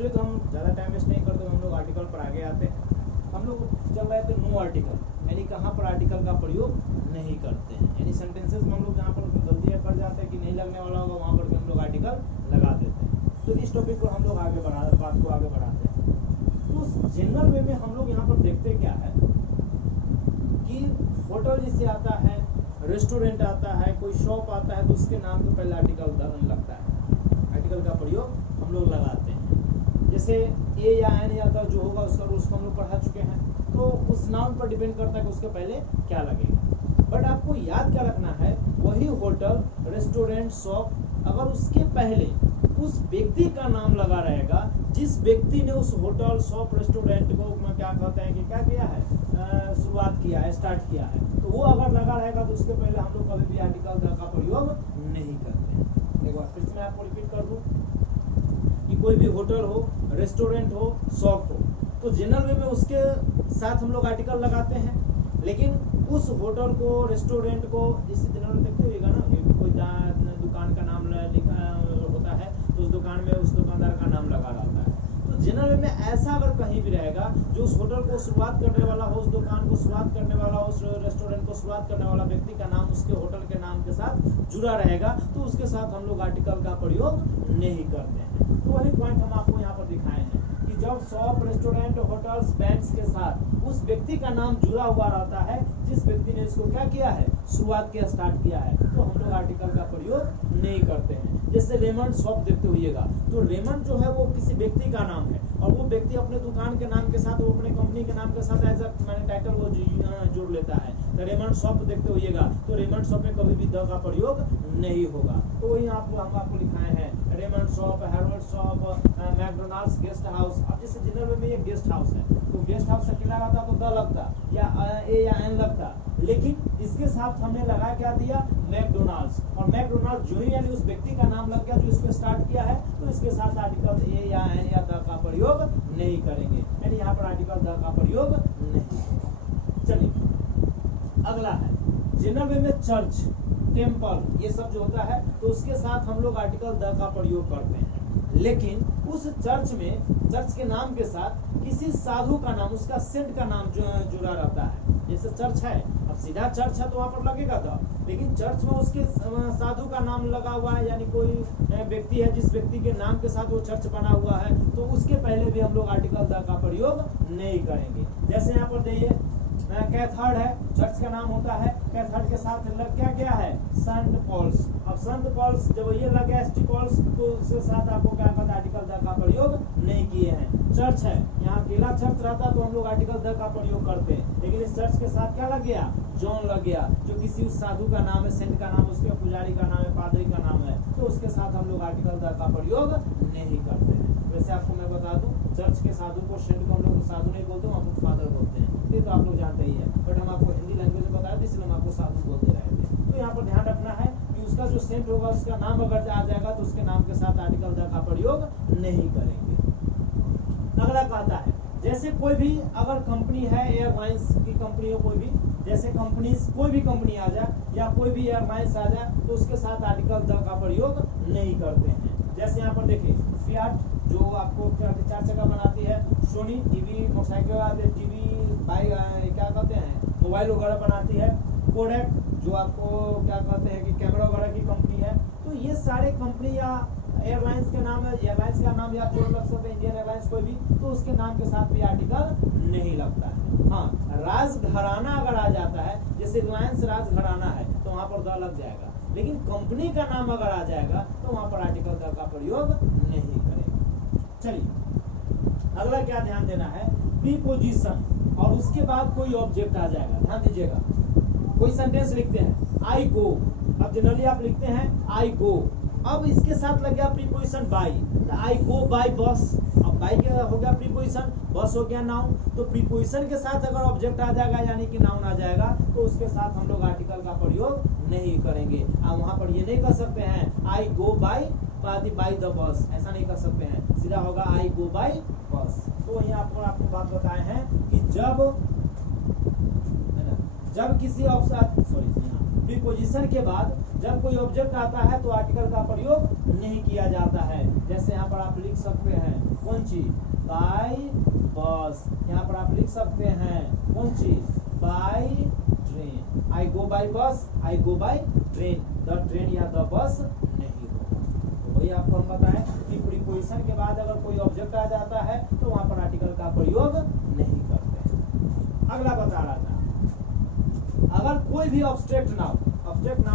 चलिए तो हम ज़्यादा टाइम वेस्ट नहीं करते, हम लोग आर्टिकल पर आगे आते हैं। हम लोग चल रहे थे नो आर्टिकल, यानी कहाँ पर आर्टिकल का प्रयोग नहीं करते हैं, यानी सेंटेंसेस में हम लोग जहाँ पर गलती कर जाते हैं कि नहीं लगने वाला होगा वहाँ पर भी हम लोग आर्टिकल लगा देते हैं। तो इस टॉपिक को हम लोग आगे बात को आगे बढ़ाते हैं। तो जनरल वे में हम लोग यहाँ पर देखते क्या है कि होटल जैसे आता है, रेस्टोरेंट आता है, कोई शॉप आता है, तो उसके नाम के पहले आर्टिकल लगता है, आर्टिकल का प्रयोग हम लोग लगाते हैं। जैसे ए या एन या द जो होगा उसको हम लोग पढ़ा चुके हैं, तो उस नाउन पर डिपेंड करता है कि उसके पहले क्या लगेगा। बट आपको याद क्या रखना है, वही होटल, रेस्टोरेंट, शॉप, अगर उसके पहले उस व्यक्ति का नाम लगा रहेगा जिस व्यक्ति ने उस होटल, शॉप, रेस्टोरेंट को क्या कहते हैं कि क्या किया है, शुरुआत किया है, स्टार्ट किया है, तो वो अगर लगा रहेगा तो उसके पहले हम लोग कभी भी आर्टिकल द का प्रयोग नहीं करते हैं। एक बार फिर से मैं आपको रिपीट कर दूं कि कोई भी होटल हो, रेस्टोरेंट हो, शॉप हो, तो जनरल वे में उसके साथ हम लोग आर्टिकल लगाते हैं। लेकिन उस होटल को, रेस्टोरेंट को, जिस जनरल में देखते होगा ना, कोई दुकान का नाम लिखा होता है तो उस दुकान में उस दुकानदार का नाम लगा रहता है। तो जनरल में ऐसा अगर कहीं भी रहेगा जो उस होटल को शुरुआत करने वाला हो, उस दुकान को शुरुआत करने वाला हो, उस रेस्टोरेंट को शुरुआत करने वाला व्यक्ति का नाम उसके होटल के नाम के साथ जुड़ा रहेगा, तो उसके साथ हम लोग आर्टिकल का प्रयोग नहीं करते हैं। तो वही पॉइंट हम आपको यहाँ पर दिखाए हैं कि जब शॉप, रेस्टोरेंट, होटल्स, बैंक्स के साथ उस व्यक्ति का नाम जुड़ा हुआ रहता है जिस व्यक्ति ने इसको क्या किया है, शुरुआत किया, स्टार्ट किया है, तो हम लोग आर्टिकल का प्रयोग नहीं करते हैं। जैसे रेमंड शॉप देखते होइएगा, तो रेमंड जो है वो किसी व्यक्ति का नाम है और वो व्यक्ति अपने दुकान के नाम के साथ, वो अपने कंपनी के नाम के साथ एज अ मैंने टाइटल वो जोड़ लेता है। तो रेमंड शॉप देखते होइएगा, तो रेमंड शॉप में कभी भी द का प्रयोग नहीं होगा। तो वही हम आपको लिखाए हैं, Raymond shop, Harold shop, McDonald's, guest house. अब जैसे जनरल में ये गेस्ट हाउस है, तो गेस्ट हाउस अकेला रहता तो द लगता या ए या एन लगता, लेकिन इसके साथ हमने लगा क्या दिया, मैकडोनाल्ड्स, और मैकडोनाल्ड्स जो ही यानी उस व्यक्ति का नाम लग गया जो इसको स्टार्ट किया है, तो इसके साथ आर्टिकल ए या एन या द का प्रयोग नहीं करेंगे, यानी यहाँ पर आर्टिकल द का प्रयोग नहीं। चलिए अगला है जनरल वे में चर्च, टेम्पल, ये सब जो होता है तो उसके साथ हम लोग आर्टिकल द का प्रयोग करते हैं। लेकिन उस चर्च में, चर्च के नाम के साथ किसी साधु का नाम, उसका सेंट का नाम जो जुड़ा रहता है। जैसे चर्च है, अब सीधा चर्च है तो वहाँ पर लगेगा था, लेकिन चर्च में उसके साधु का नाम लगा हुआ है, यानी कोई व्यक्ति है जिस व्यक्ति के नाम के साथ वो चर्च बना हुआ है, तो उसके पहले भी हम लोग आर्टिकल द का प्रयोग नहीं करेंगे। जैसे यहाँ पर देखिए कैथर्ड है, चर्च का नाम होता है, कैथर्ड के साथ लग क्या क्या है, सेंट पॉल्स। अब सेंट पॉल्स जब ये लग गया एसटी पॉल्स, तो उसके साथ आपको क्या कहता है, आर्टिकल द का प्रयोग नहीं किए हैं। चर्च है, यहाँ अकेला चर्च रहता तो हम लोग आर्टिकल द का प्रयोग करते हैं, लेकिन इस चर्च के साथ क्या लग गया, जॉन लग गया, जो किसी उस साधु का नाम है, सेंट का नाम, उसके पुजारी का नाम है, पादरी का नाम है, तो उसके साथ हम लोग आर्टिकल द का प्रयोग नहीं करते हैं। वैसे आपको मैं बता दूं, चर्च के साधु को, सेंट को हम लोग साधु नहीं बोलते, हम लोग फादर बोलते हैं, ये तो आप लोग जानते ही है, बट हम आपको हिंदी लैंग्वेज में बताया था इसलिए हम आपको साधु बोल दे रहे थे। तो यहाँ पर ध्यान रखना है कि उसका जो सेंट होगा, उसका नाम अगर आ जाएगा तो उसके नाम के साथ आर्टिकल द का प्रयोग नहीं करेंगे। अगला कहता है, जैसे कोई भी अगर कंपनी है, एयरलाइंस की कंपनी हो कोई भी, जैसे कंपनी, कोई भी कंपनी आ जाए या कोई भी एयरलाइंस आ जाए, तो उसके साथ आर्टिकल द का प्रयोग नहीं करते हैं। जैसे यहाँ पर देखिए, फियाट जो आपको 4 चक्का बनाती है, Sony TV, motorcycle, TV, bike, क्या कहते हैं, मोबाइल वगैरह बनाती है, कोडेक जो आपको क्या कहते हैं कि कैमरा वगैरह की कंपनी है। तो ये सारे कंपनी या एयरलाइंस के नाम है, एयरलाइंस का नाम या जोड़ लग सकते हैं, इंडियन एयरलाइंस कोई भी, तो उसके नाम के साथ भी आर्टिकल नहीं लगता है। हाँ, राजघराना अगर आ जाता है, जैसे रिलायंस राजघराना है, तो वहाँ पर द लग जाएगा, लेकिन कंपनी का नाम अगर आ जाएगा तो वहाँ पर आर्टिकल द का प्रयोग नहीं करेगा। चलिए अगला क्या ध्यान देना है, प्रीपोजिशन, और उसके बाद कोई ऑब्जेक्ट आ जाएगा। ध्यान दीजिएगा, कोई सेंटेंस लिखते हैं, आई गो, अब जनरली आप लिखते हैं आई गो, अब इसके साथ लग गया preposition bye, I go by बस। अब बाय क्या हो गया प्रीपोजिशन, बस हो गया नाउन, तो प्रीपोजिशन के साथ अगर ऑब्जेक्ट आ जाएगा यानी कि नाउन आ जाएगा, तो उसके साथ हम लोग आर्टिकल का प्रयोग नहीं करेंगे। आप वहां पर ये नहीं कर सकते हैं आई go bye by the bus, ऐसा नहीं कर सकते हैं, सीधा होगा आई गो बाय बस। तो यहाँ पर आपको बात बताए हैं कि जब किसी ऑप्शन, सॉरी, प्रीपोजिशन के बाद जब कोई ऑब्जेक्ट आता है तो आर्टिकल का प्रयोग नहीं किया जाता है। जैसे यहाँ पर आप लिख सकते हैं कौन चीज, बाय बस। यहाँ पर आप लिख सकते हैं कौन चीज, by train. I go by bus, I go by train. The train या द बस नहीं होगा। तो वही आपको हम बताएं कि प्रीपोजिशन के बाद अगर कोई ऑब्जेक्ट आ जाता है तो वहां पर आर्टिकल का प्रयोग नहीं करते हैं। अगला बता रहा था, अगर कोई भी ऑब्स्ट्रैक्ट नाउन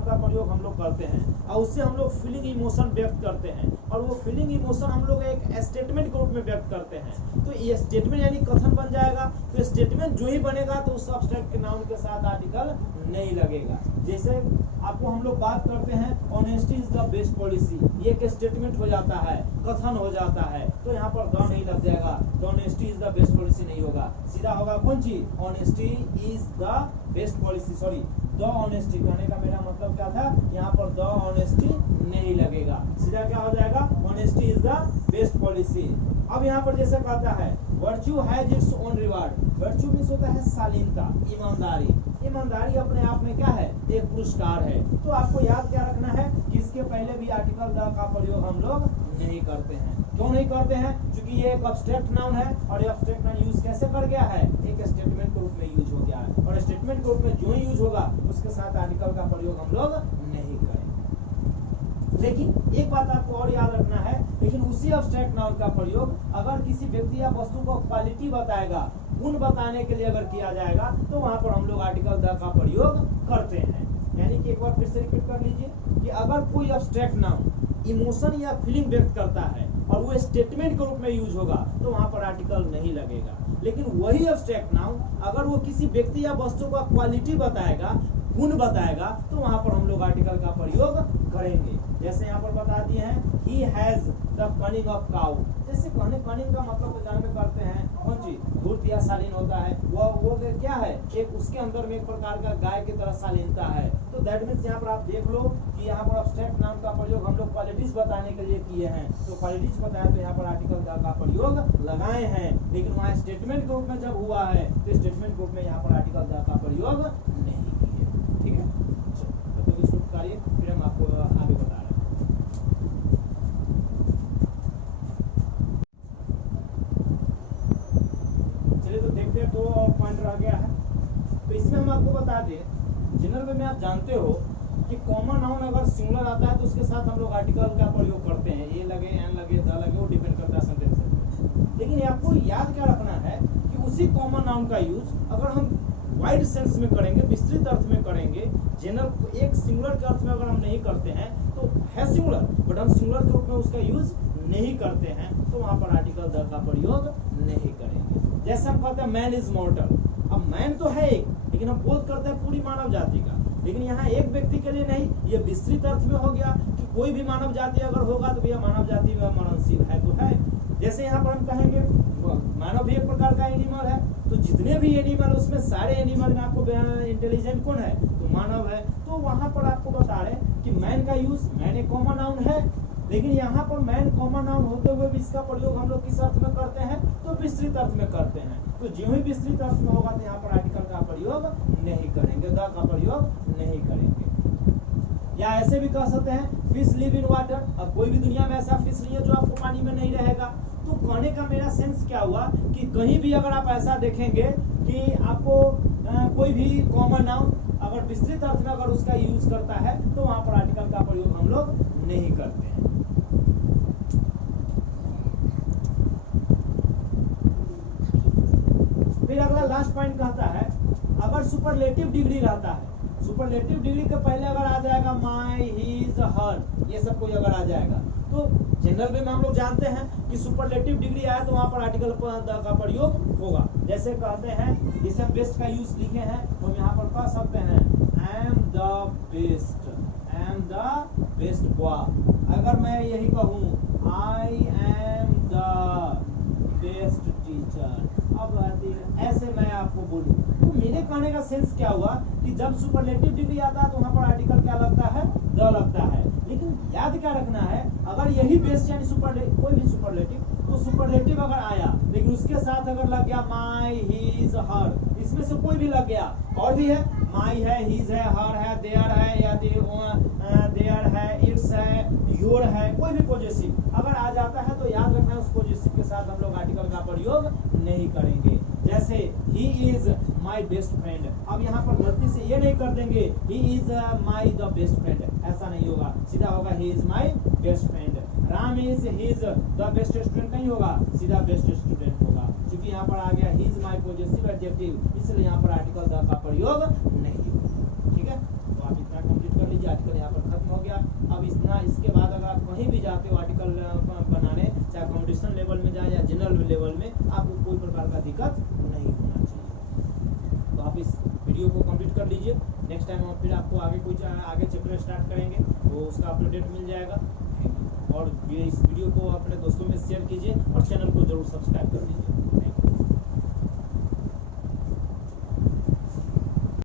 का प्रयोग हम लोग करते हैं और उससे हम लोग फीलिंग इमोशन व्यक्त करते हैं और वो फीलिंग इमोशन हम लोग एक स्टेटमेंट के रूप में व्यक्त करते हैं, तो ये स्टेटमेंट यानी कथन बन जाएगा। तो स्टेटमेंट जो ही बनेगा तो उस ऑब्स्ट्रैक्ट नाउन के साथ आर्टिकल नहीं लगेगा। जैसे आपको हम लोग बात करते हैं honesty is the best policy, ये एक स्टेटमेंट हो जाता है, कथन हो जाता है, तो यहाँ पर द नहीं लग जाएगा, the honesty is the best policy नहीं होगा, सीधा होगा कौन चीज, honesty is the best policy. Sorry, the honesty कहने का मेरा मतलब क्या था, यहाँ पर द ऑनेस्टी नहीं लगेगा, सीधा क्या हो जाएगा, honesty is the best policy. अब यहाँ पर जैसे कहता है virtue has its own reward, virtue means होता है शालीनता, ईमानदारी। ईमानदारी अपने आप में क्या है, एक पुरस्कार है। तो आपको याद क्या रखना है कि इसके पहले भी आर्टिकल द का प्रयोग हम लोग नहीं करते हैं। क्यों नहीं करते हैं, क्योंकि ये एक एब्स्ट्रैक्ट नाउन है और ये एब्स्ट्रैक्ट नाउन यूज कैसे कर गया है, एक स्टेटमेंट के रूप में यूज हो गया है और स्टेटमेंट के रूप में जो ही यूज होगा उसके साथ आर्टिकल का प्रयोग हम लोग नहीं करेंगे। लेकिन एक बात आपको और याद रखना है, लेकिन उसी एब्स्ट्रैक्ट नाउन का प्रयोग अगर किसी व्यक्ति या वस्तु को क्वालिटी बताएगा, गुण बताने के लिए अगर किया जाएगा तो वहां पर हम लोग आर्टिकल द का प्रयोग करते हैं। यानी कि एक बार फिर से रिपीट कर लीजिए कि अगर कोई एब्स्ट्रैक्ट नाउन इमोशन या फीलिंग व्यक्त करता है और वो स्टेटमेंट के रूप में यूज होगा तो वहां पर आर्टिकल नहीं लगेगा। लेकिन वही एब्स्ट्रैक्ट नाउन अगर वो किसी व्यक्ति या वस्तु का क्वालिटी बताएगा, गुण बताएगा, तो वहां पर हम लोग आर्टिकल का प्रयोग करेंगे। जैसे यहाँ पर बता दिए हैं he has the cunning of cow. जैसे कनिंग का मतलब तो जानते करते हैं कौन चीज, धूर्त या शालीन होता है, वो क्या है, एक उसके अंदर में एक प्रकार का गाय की तरह शालीनता है। तो दैट मीन्स यहाँ पर आप देख लो कि यहाँ पर एब्स्ट्रैक्ट नाउन का प्रयोग हम लोग क्वालिटीज बताने के लिए किए हैं। तो क्वालिटीज बताया तो यहाँ पर आर्टिकल द का प्रयोग लगाए हैं, लेकिन वहाँ स्टेटमेंट के रूप में जब हुआ है तो स्टेटमेंट के रूप में यहाँ पर आर्टिकल द का प्रयोग नहीं किए। ठीक है, तो इसको उतारिए, फिर हम आपको आगे बता रहे हैं। चलिए, तो देखते हैं, 2 और पॉइंट रह गया है। तो इसमें हम आपको बता दें, जनरल में आप जानते हो कि कॉमन नाउन अगर सिंगुलर आता है तो उसके साथ हम लोग आर्टिकल का प्रयोग करते हैं, ए लगे, एन लगे, द लगे, वो डिपेंड करता है सेंटेंस पे। लेकिन आपको याद क्या रखना है कि उसी कॉमन नाउन का यूज अगर हम वाइड सेंस में करेंगे, विस्तृत अर्थ में करेंगे, जनरल एक सिंगुलर के अर्थ में अगर हम नहीं करते हैं तो है सिंगुलर, बट हम सिंगुलर के रूप में उसका यूज नहीं करते हैं, तो वहां पर आर्टिकल द का प्रयोग नहीं करेंगे। जैसे हम कहते हैं मैन इज मॉर्टल। अब मैन तो है एक, लेकिन हम बोध करते हैं पूरी मानव जाति का, लेकिन यहाँ एक व्यक्ति के लिए नहीं, ये विस्तृत अर्थ में हो गया कि कोई भी मानव जाति अगर होगा तो भैया मानव जाति में मरणशील है तो है। जैसे यहाँ पर हम कहेंगे मानव भी एक प्रकार का एनिमल है, तो जितने भी एनिमल उसमें सारे एनिमल में आपको इंटेलिजेंट कौन है, तो मानव है। तो वहां पर आपको बता रहे कि मैन का यूज, मैन एक कॉमन नाउन है, लेकिन यहाँ पर मैन कॉमन नाउन होते हुए भी इसका प्रयोग हम लोग किस अर्थ में करते हैं, तो विस्तृत अर्थ में करते हैं। तो जो ही विस्तृत अर्थ में होगा तो यहाँ पर आर्टिकल का प्रयोग नहीं करेंगे, द का प्रयोग नहीं करेंगे। या ऐसे भी कह सकते हैं फिश लिव इन वाटर। अब कोई भी दुनिया में ऐसा फिश नहीं है जो आपको पानी में नहीं रहेगा। तो कहने का मेरा सेंस क्या हुआ कि कहीं भी अगर आप ऐसा देखेंगे कि आपको कोई भी कॉमन नाउन अगर विस्तृत अर्थ में अगर उसका यूज करता है तो वहां पर आर्टिकल का प्रयोग हम लोग नहीं करते हैं। फिर अगला लास्ट पॉइंट कहता है अगर सुपरलेटिव डिग्री रहता है, सुपरलेटिव डिग्री के पहले अगर आ जाएगा माय, हिज, हर, ये सब कोई अगर आ जाएगा तो जनरल में हम लोग जानते हैं कि सुपरलेटिव डिग्री आया तो वहां पर आर्टिकल का प्रयोग होगा। जैसे कहते हैं, जैसे हम बेस्ट का यूज लिखे हैं तो हम यहाँ पर कह सकते हैं I am the best, I am the best boy. अगर मैं यही कहूँ I am the best teacher, अब ऐसे मैं आपको बोलूं तो मेरे कहने का सेंस क्या हुआ कि जब सुपरलेटिव डिग्री आता है तो वहां पर आर्टिकल क्या लगता है, द लगता है। लेकिन याद क्या रखना है, अगर यही बेस्ट यानी कोई भी सुपरलेटिव तो सुपरलेटिव अगर आया लेकिन उसके साथ अगर लग गया माई, हिज, हर, इसमें से कोई भी लग गया, और भी है, माई है, हिज है, हर है, देयर है, या देयर है, इट्स है, योर है, कोई भी पॉजेसिव अगर आ जाता है तो याद रखना उस पॉजेसिव के साथ हम लोग आर्टिकल का प्रयोग नहीं करेंगे। जैसे he is my best friend, अब यहाँ पर गलती से ये नहीं कर देंगे he is my the best friend, ऐसा नहीं होगा, सीधा होगा he is my best friend. Ram is his the best student नहीं होगा, सीधा बेस्ट स्टूडेंट होगा, क्योंकि यहाँ पर आ गया he is my possessive adjective, इसलिए यहाँ पर आर्टिकल द का प्रयोग नहीं होगा। ठीक है, तो आप इतना कंप्लीट कर लीजिए, आर्टिकल यहाँ पर खत्म हो गया। अब इसके बाद अगर आप कहीं भी जाते हो आर्टिकल बनाने, चाहे कंपटीशन लेवल में जाए या जनरल लेवल में, आपको कोई प्रकार का दिक्कत नहीं होना चाहिए। तो आप इस वीडियो को कंप्लीट कर लीजिए, नेक्स्ट टाइम हम फिर आपको आगे चैप्टर स्टार्ट करेंगे, तो उसका अपडेट मिल जाएगा। और इस वीडियो को अपने दोस्तों में शेयर कीजिए और चैनल को जरूर सब्सक्राइब कर लीजिए।